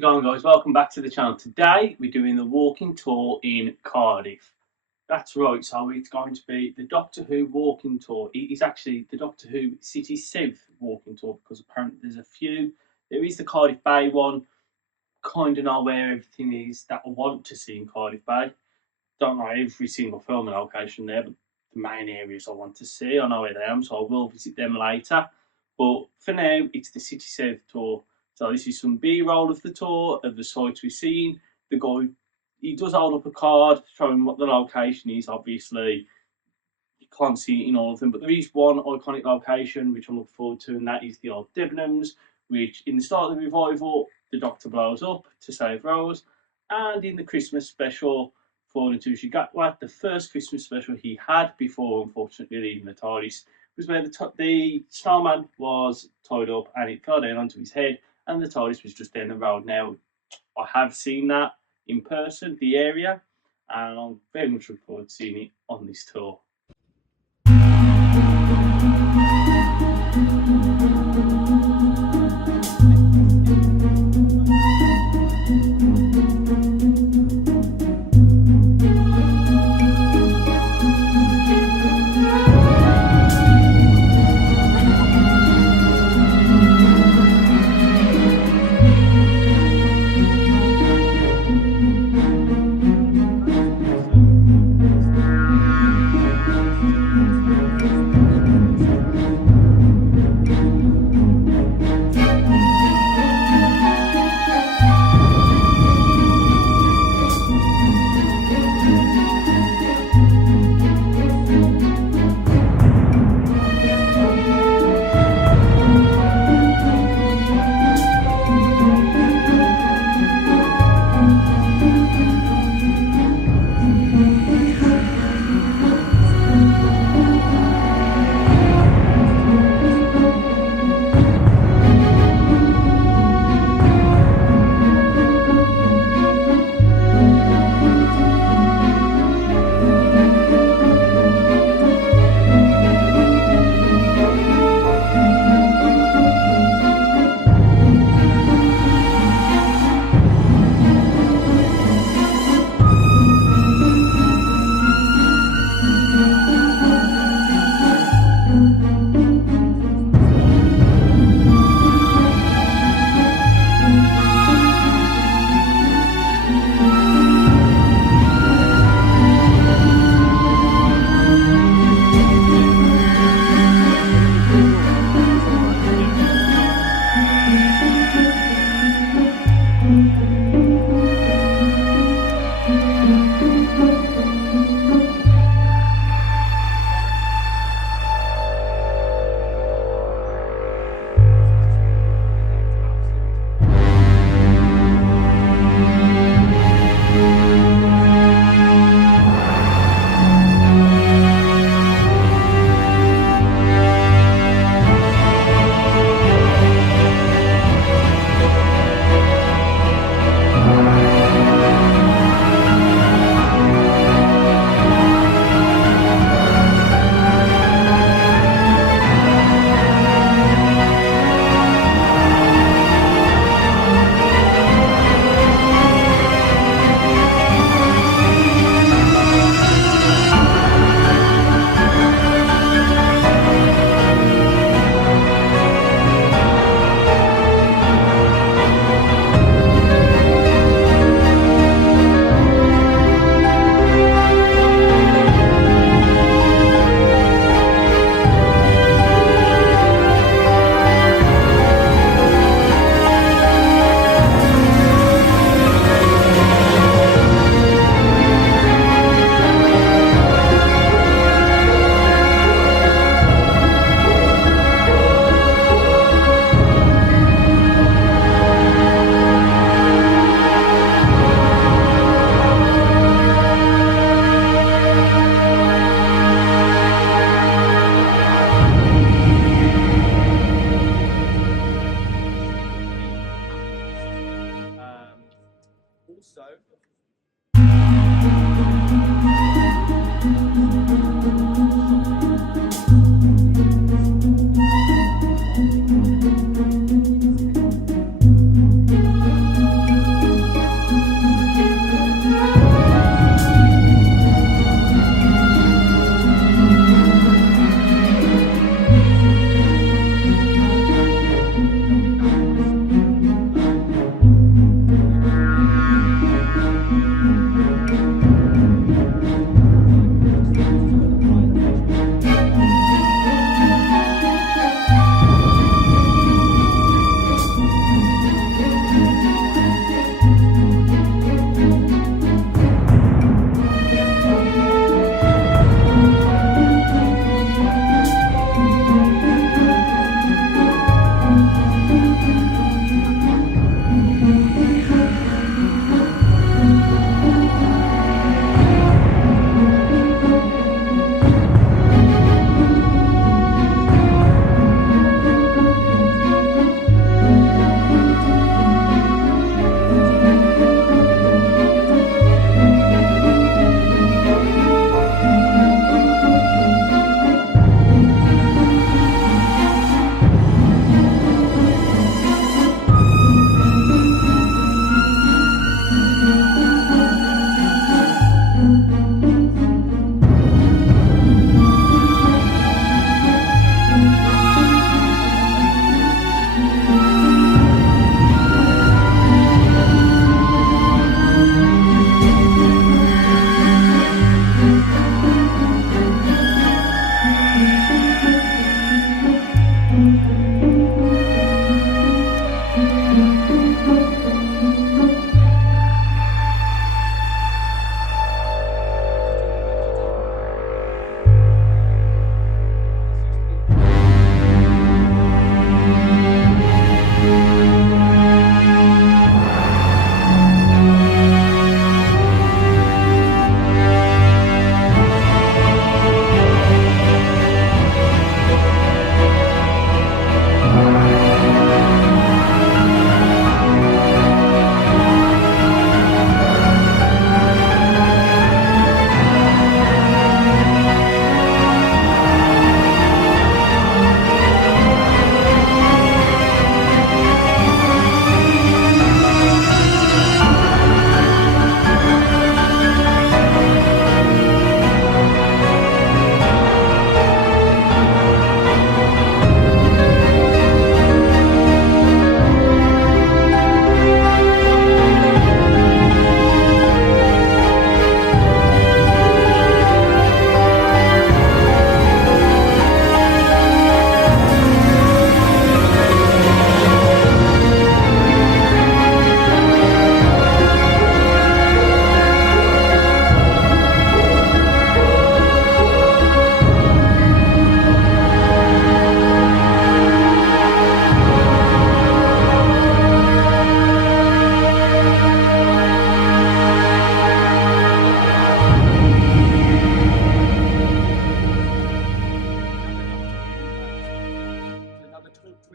it going, guys? Welcome back to the channel. Today we're doing the walking tour in Cardiff. That's right, so it's going to be the Doctor Who walking tour. It is actually the Doctor Who City South walking tour because apparently there's a few. There is the Cardiff Bay one. Kind of know where everything is that I want to see in Cardiff Bay. Don't know every single filming location there, but the main areas I want to see, I know where they are, so I will visit them later. But for now, it's the City South tour. So this is some B-roll of the tour, of the sites we've seen. The guy, he does hold up a card showing what the location is. Obviously, you can't see it in all of them, but there is one iconic location which I'm looking forward to, and that is the old Debenhams, which in the start of the revival, the Doctor blows up to save Rose, and in the Christmas special, falling to Shigatwa, the first Christmas special he had before, unfortunately, leaving the TARDIS, was where the snowman was tied up and it fell down onto his head, and the TARDIS was just down the road. Now, I have seen that in person, the area, and I'm very much looking forward to seeing it on this tour.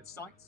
favourite sites?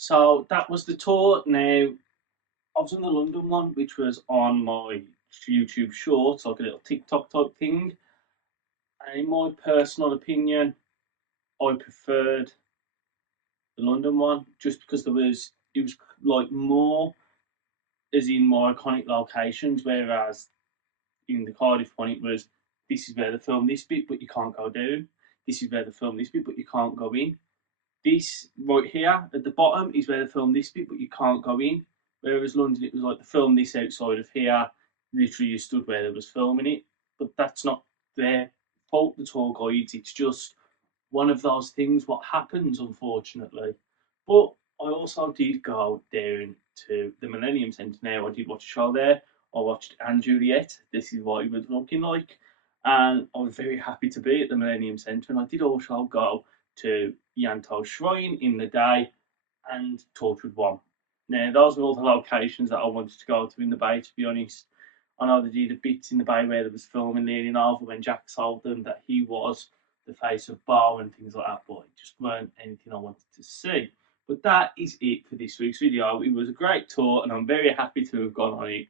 So that was the tour. Now I was on the London one, which was on my YouTube Shorts, like a little TikTok type thing. And in my personal opinion, I preferred the London one just because it was like more as in more iconic locations, whereas in the Cardiff one it was this is where they film this bit, but you can't go down. This is where they film this bit, but you can't go in. This right here at the bottom is where they film this bit, but you can't go in. Whereas London, it was like they filmed this outside of here. Literally, you stood where they was filming it, but that's not their fault. The tour guides. It's just one of those things. What happens, unfortunately. But I also did go down to the Millennium Centre. Now I did watch a show there. I watched Anne Juliet. This is what it was looking like, and I was very happy to be at the Millennium Centre. And I did also go to Yanto's Shrine in the day and Torchwood One. Now, those were all the locations that I wanted to go to in the Bay, to be honest. I know they did a bit in the Bay where there was filming leaning over when Jack told them that he was the face of Bow and things like that, but it just weren't anything I wanted to see. But that is it for this week's video. It was a great tour and I'm very happy to have gone on it.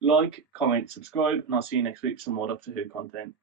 Like, comment, subscribe, and I'll see you next week for some more Doctor Who content.